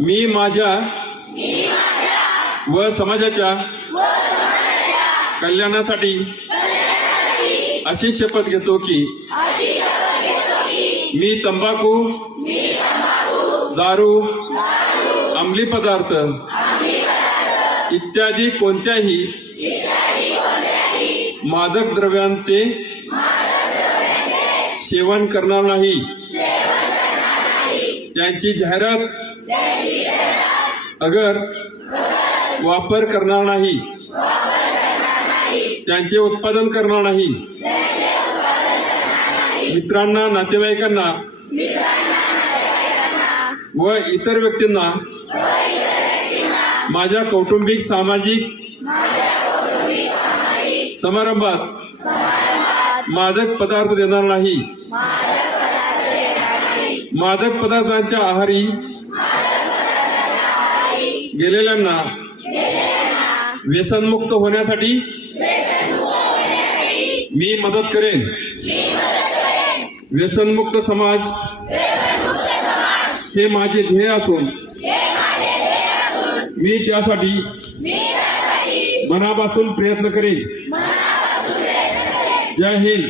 मी माझ्या व समाजाच्या कल्याणासाठी अशी शपथ घेतो की मी तंबाखू दारू अंमली पदार्थ इत्यादी कोणत्याही मादक द्रव्यांचे सेवन करणार नाही. त्यांची जाहिरात अगर वापर करणार नाही त्यांचे उत्पादन करणार नाही मित्रांना नातेवाईकांना व इतर व्यक्तींना माझ्या कौटुंबिक सामाजिक समारंभात मादक पदार्थ देणार नाही. मादक पदार्थांच्या आहारी गेलेल्यांना व्यसनमुक्त होण्यासाठी मी मदत करेन. व्यसनमुक्त समाज हे माझे ध्येय असून मी त्यासाठी मनापासून प्रयत्न करेन. जय हिंद.